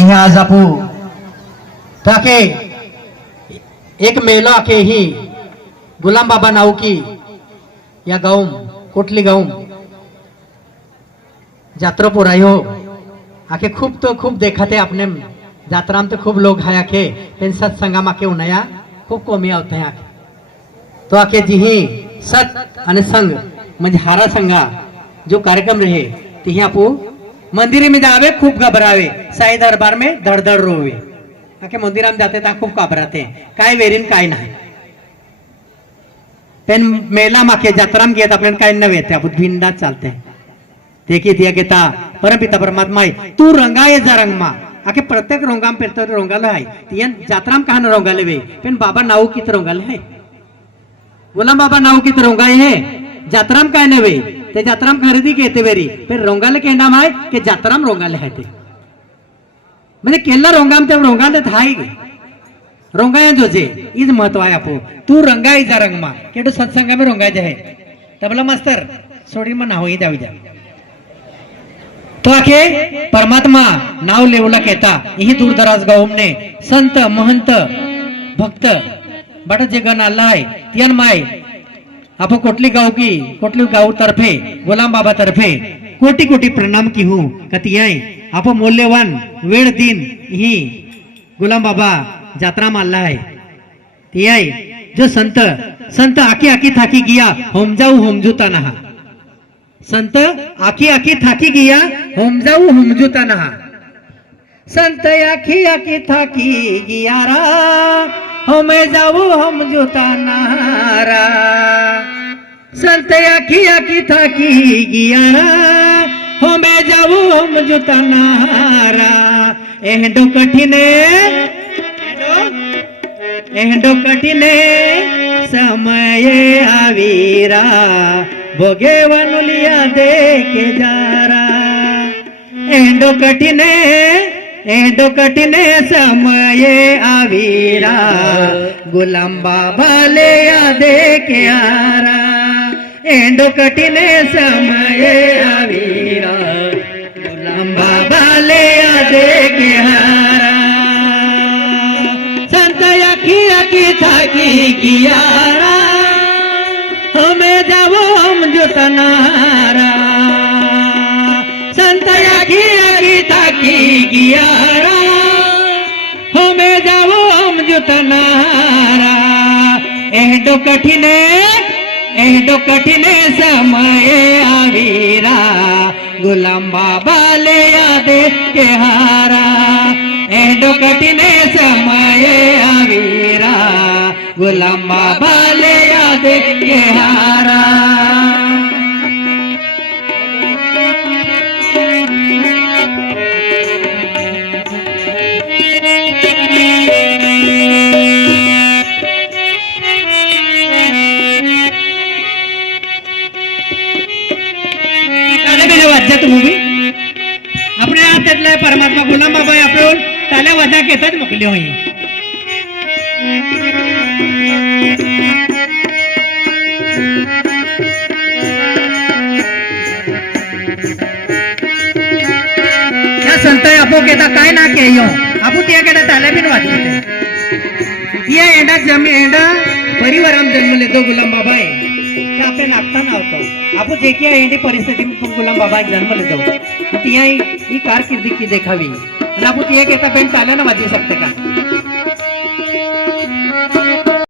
तिने आज आपू ताके एक मेला के ही गुलाम बाबा नाव की या गाँव कुठली गाँव जात्रा पुराई हो आके खूब तो खूब देखा थे अपने जात्रा में तो खूब लोग है आके पेन सत्संगा माके उन्हाया खूब कमी आवते हैं आके तो आके जी ही सत आणि संघ म्हणजे हारा संघा जो कार्यक्रम रहे तिही आपू मंदिर में जावे खूब घबरावे साई दरबार में धड़धड़ रोवे आके मंदिर में जाते ता खूब घबराते काय वेरीन काय नाही पेन मेला माके जत्रा में घेत आपल्याला काय नव्हे ते आपण बिंदात चालते देखी दिया घेता परमपिता परमात्मा आहे तू रंगाये जा रंगमा आके प्रत्येक रोंगाम फिरतो रोंगाला आहे तिया जत्राम कहां रोंगाले वे पेन बाबा नाव कित रोंगाले है गुलाम बाबा नाव कित रोंगाए है जत्राम काय नव्हे ते जत्राम खरेदी घेते वेरी पण रोंगाले केंडा माय के जत्राम रोंगाले आहे ते म्हणजे केल्ला रोंगाम ते रोंगाले थाई रोंगाय जोजे इज महत्व आहे आपो तू रंगाई जा रंगमा केडो सत्संग में रोंगाय जे है तबला मास्तर सोडी म नाव ही द्यावी द्या तो आखे परमात्मा नाव लेवला कहता यही दूर दराज गाँव में संत महंत भक्त बड़ा जगन अल्लाह है तियन माय आप कोटली गाँव तर्फे गुलाम बाबा तर्फे कोटि कोटि प्रणाम की हूँ कतियाय आप मूल्यवान वेळ दिन ही गुलाम बाबा जात्रा में अल्लाह है तियाय जो संत संत आकी आकी थाकी गिया होम जाऊ होम जुता नहा संत आखी आखी थाकी गिया होम जाऊ होम जुता नहा संत आखी आखी थाकी गिया रा होम जाऊ होम जुता नहारा संत आखी आखी थाकी गिया रा होम जाऊ होम जुता नहारा एहडो कठिने समय आवीरा भोगे वनुलिया दे के जारा एंडो कठिने समय आवीरा गुलाम बाबा ले दे के आरा एंडो कठिने समय आवीरा गुलाम बाबा ले दे के आरा संत आखी आखी थाकी गियारा हमें जावो हम जुतनारा संत आखी आखी थाकी गियारा हमें जावो हम जुतनारा एहडो कठिने समय आवीरा गुलाम बाबा ले दे के हारा एहडो कठिने समय आवीरा गुलाम बाबा ले दे के हारा मूवी अपने हात त्यातला परमात्मा गुलाम बाबा आपण त्याला वजा घेतात मोकली होई या संत आपो केता काय ना के यो आपू त्या केता त्याला बिन वाजते या एंडा जमी एंडा परिवाराम जन्मले तो गुलाम बाबा आहे ते आपले नागताना होतो आपू जे की एंडी परिस्थिती में गुलाम बाबा जन्म लेतो तिया ही कारकिर्दी की देखावी आणि आपू तिया केता पेन चाले ना वाजू शकते का